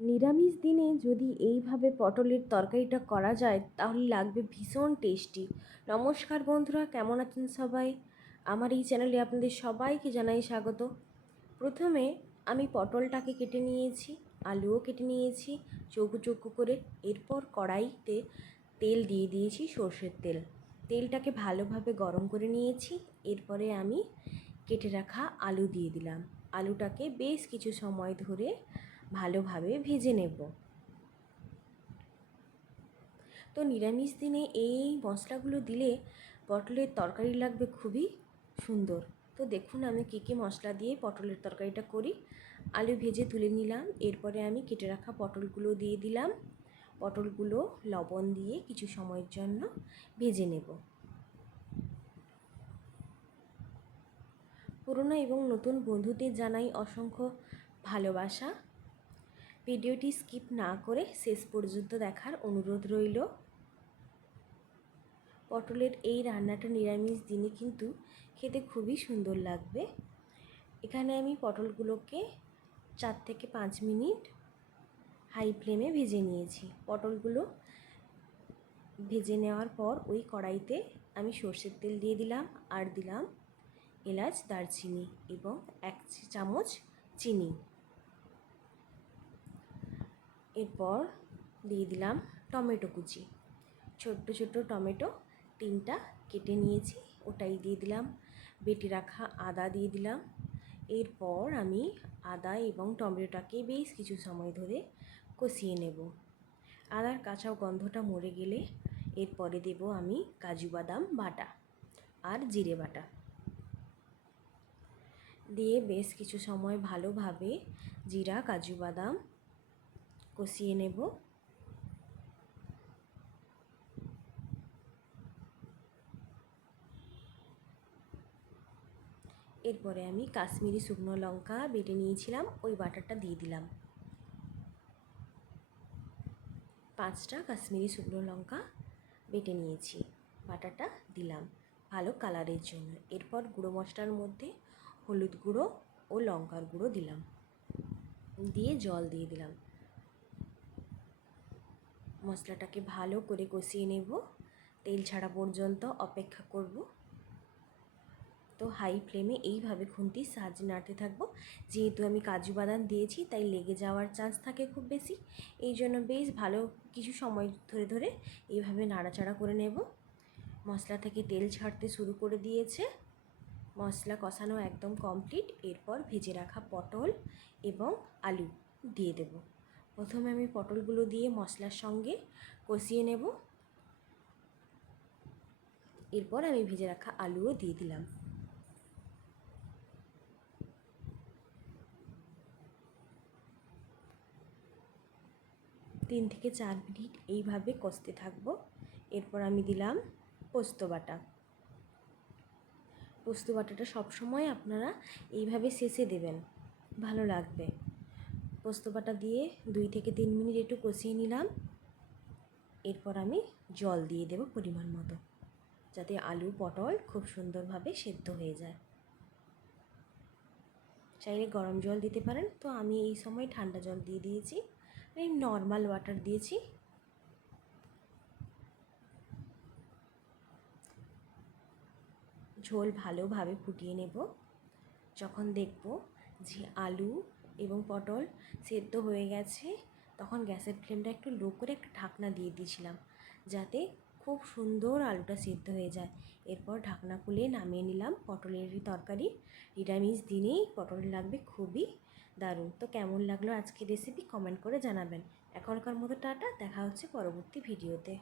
নিরামিষ দিনে যদি এইভাবে পটলের তরকারিটা করা যায় তাহলে লাগবে ভীষণ টেস্টি। নমস্কার বন্ধুরা, কেমন আছেন সবাই? আমার এই চ্যানেলে আপনাদের সবাইকে জানাই স্বাগত। প্রথমে আমি পটলটাকে কেটে নিয়েছি, আলুও কেটে নিয়েছি চৌকো চৌকো করে। এরপর কড়াইতে তেল দিয়ে দিয়েছি, সর্ষের তেল। তেলটাকে ভালোভাবে গরম করে নিয়েছি। এরপরে আমি কেটে রাখা আলু দিয়ে দিলাম। আলুটাকে বেশ কিছু সময় ধরে ভালোভাবে ভেজে নেব। তো নিরামিষ দিনে এই মশলাগুলো দিলে পটলের তরকারি লাগবে খুবই সুন্দর। তো দেখুন আমি কী মশলা দিয়ে পটলের তরকারিটা করি। আলু ভেজে তুলে নিলাম। এরপরে আমি কেটে রাখা পটলগুলো দিয়ে দিলাম। পটলগুলো লবণ দিয়ে কিছু সময়ের জন্য ভেজে নেব। পুরনো এবং নতুন বন্ধুদের জানাই অসংখ্য ভালোবাসা। ভিডিওটি স্কিপ না করে শেষ পর্যন্ত দেখার অনুরোধ রইল। পটলের এই রান্নাটা নিরামিষ দিনে কিন্তু খেতে খুবই সুন্দর লাগবে। এখানে আমি পটলগুলোকে 4 থেকে 5 মিনিট হাই ফ্লেমে ভেজে নিয়েছি। পটলগুলো ভেজে নেওয়ার পর ওই কড়াইতে আমি সর্ষের তেল দিয়ে দিলাম, আর দিলাম এলাচ, দারচিনি এবং 1 চামচ চিনি। এরপর দিয়ে দিলাম টমেটো কুচি। ছোট্ট ছোট্ট টমেটো 3টা কেটে নিয়েছি, ওটাই দিয়ে দিলাম। বেটে রাখা আদা দিয়ে দিলাম। এরপর আমি আদা এবং টমেটোটাকে বেশ কিছু সময় ধরে কষিয়ে নেব। আদার কাঁচা গন্ধটা মরে গেলে এরপরে দেব আমি কাজু বাদাম বাটা আর জিরে বাটা দিয়ে বেশ কিছু সময় ভালোভাবে জিরা কাজু বাদাম কষিয়ে নেব। এরপরে আমি কাশ্মীরি শুকনো লঙ্কা বেটে নিয়েছিলাম, ওই বাটাটা দিয়ে দিলাম। 5টা কাশ্মীরি শুকনো লঙ্কা বেটে নিয়েছি, বাটাটা দিলাম ভালো কালারের জন্য। এরপর গুঁড়ো মশলার মধ্যে হলুদ গুঁড়ো ও লঙ্কার গুঁড়ো দিলাম, দিয়ে জল দিয়ে দিলাম। মশলাটাকে ভালো করে কষিয়ে নেব, তেল ছাড়া পর্যন্ত অপেক্ষা করব। তো হাই ফ্লেমে এইভাবে খুন্তির সাহায্যে নাড়তে থাকবো। যেহেতু আমি কাজু বাদাম দিয়েছি তাই লেগে যাওয়ার চান্স থাকে খুব বেশি, এই জন্য বেশ ভালো কিছু সময় ধরে ধরে এইভাবে নাড়াচাড়া করে নেব। মশলা থেকে তেল ছাড়তে শুরু করে দিয়েছে, মশলা কষানো একদম কমপ্লিট। এরপর ভেজে রাখা পটল এবং আলু দিয়ে দেব। প্রথমে আমি পটলগুলো দিয়ে মশলার সঙ্গে কষিয়ে নেব। এরপর আমি ভেজে রাখা আলুও দিয়ে দিলাম। তিন থেকে 4 মিনিট এইভাবে কষতে থাকবো। এরপর আমি দিলাম পোস্ত বাটা। পোস্ত বাটাটা সবসময় আপনারা এইভাবে শেষে দেবেন, ভালো লাগবে। পোস্ত বাটা দিয়ে 2 থেকে 3 মিনিট একটু কষিয়ে নিলাম। এরপর আমি জল দিয়ে দেব পরিমাণ মতো, যাতে আলু পটল খুব সুন্দরভাবে সেদ্ধ হয়ে যায়। চাইলে গরম জল দিতে পারেন, তো আমি এই সময় ঠান্ডা জল দিয়ে দিয়েছি, এই নর্মাল ওয়াটার দিয়েছি। ঝোল ভালোভাবে ফুটিয়ে নেব। যখন দেখব যে আলু এবং পটল সেদ্ধ হয়ে গেছে, তখন গ্যাসের ফ্লেমটা একটু লো করে একটা ঢাকনা দিয়ে দিয়েছিলাম, যাতে খুব সুন্দর আলুটা সেদ্ধ হয়ে যায়। এরপর ঢাকনা খুলে নামিয়ে নিলাম। পটলের তরকারি নিরামিষ দিনেই পটল লাগবে খুবই দারুণ। তো কেমন লাগলো আজকের রেসিপি কমেন্ট করে জানাবেন। এখনকার মতো টাটা, দেখা হচ্ছে পরবর্তী ভিডিওতে।